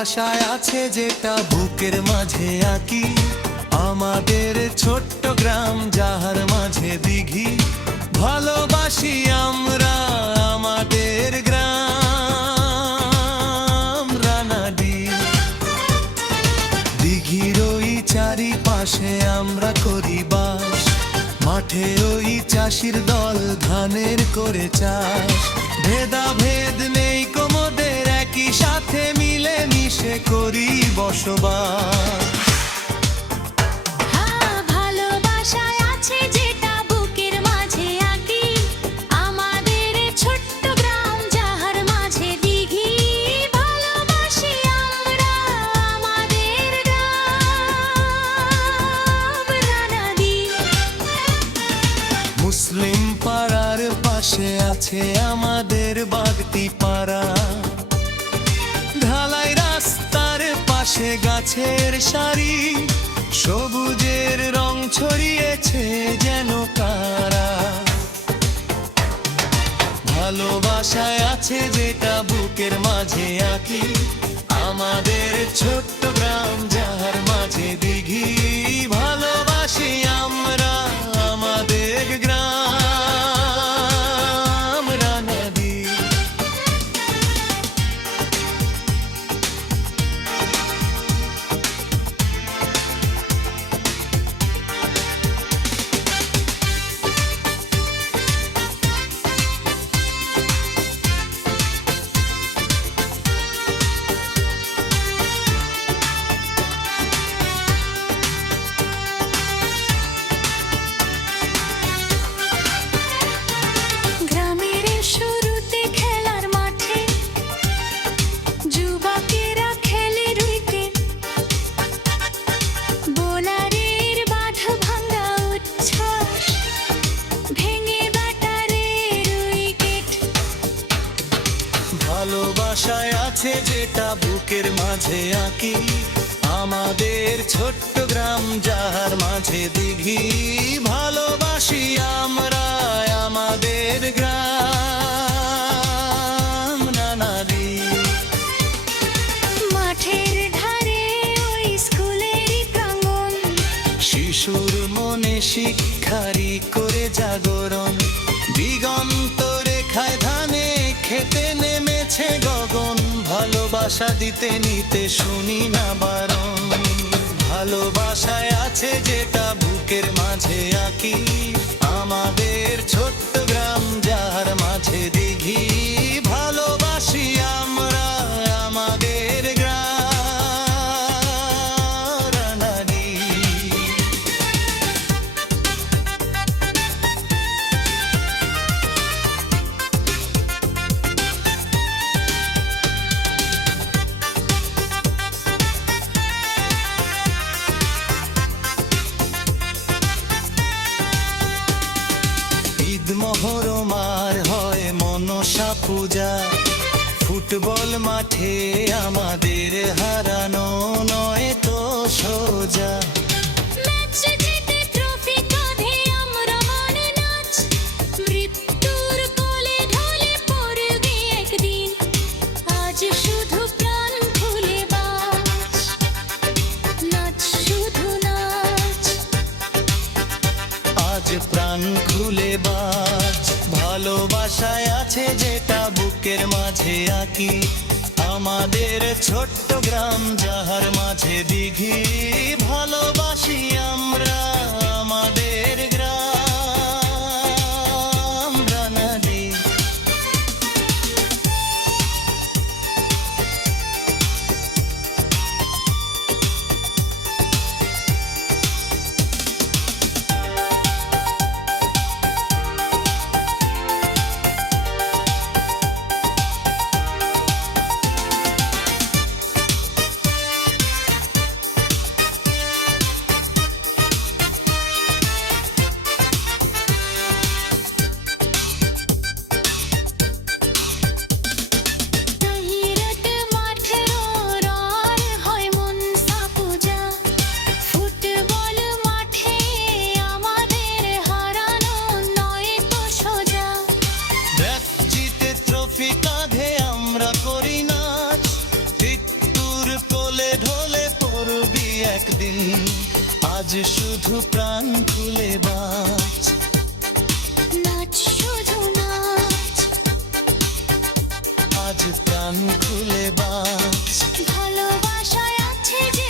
ভালোবাসায় আছে যেটা বুকের মাঝে আঁকি, আমাদের ছোট্ট গ্রাম যাহার মাঝে দিঘি। ভালোবাসি আমরা আমাদের গ্রাম রানাডি। দিঘির ওই চারিপাশে আমরা করি বাস, মাঠে ওই চাষির দল ধানের করে চাষ। ভেদাভেদ নেই কোমদের, একই সাথে মিলে মিশে করি বসবাস। মুসলিম পাড়ার পাশে আছে আমাদের বাগদি পাড়া, ঢালাই রাস্তার পাশে গাছের সারি, সবুজের রং ছড়িয়েছে যেন কারা। ভালোবাসায় আছে যেটা বুকের মাঝে আঁকি, আমাদের ছোট্ট গ্রাম যাহার মাঝে দিঘি। ভালোবাসি আমরা আমাদের গ্রাম রানাডি। ভালোবাসায় আছে যেটা বুকের মাঝে আঁকি, আমাদের ছোট্ট গ্রাম যাহার মাঝে দিঘি। ভালোবাসি আমরা আমাদের গ্রাম রানাডি। মাঠের ধারে ওই স্কুলেরই প্রাঙ্গণ, শিশুর মনে শিক্ষারি করে জাগরণ। দিগন্ত রেখায় ধানে খেতে নেমেছে গগন, ভালোবাসা দিতে নিতে শুনি না বারণ। ভালোবাসায় আছে যেটা বুকের মাঝে আঁকি, আমাদের ছোট্ট গ্রাম যাহার মাঝে দিঘি। ভালোবাসি আমরা আমাদের গ্রাম রানাডি। মহরমার হয় মনসা পূজা, ফুটবল মাঠে আমাদের হারানো নয় তো সোজা। ম্যাচ জিতে ট্রফি কাঁধে আমরা মনে নাচ, মৃত্যুর কোলে ঢলে পড়বে একদিন। আজ শুধু প্রাণ খুলে বাঁচ, নাচ শুধু নাচ। আজ প্রাণ খুলে বাঁচ। ভালোবাসায় আছে যেটা বুকের মাঝে আঁকি, আমাদের ছোট্ট গ্রাম যাহার মাঝে দিঘি। ভালোবাসি আমরা আমাদের গ্রাম রানাডি। একদিন আজ শুধু প্রাণ খুলে বাঁচ নাচ শুধু নাচ, আজ প্রাণ খুলে বাঁচ ভালোবাসায় আছে যে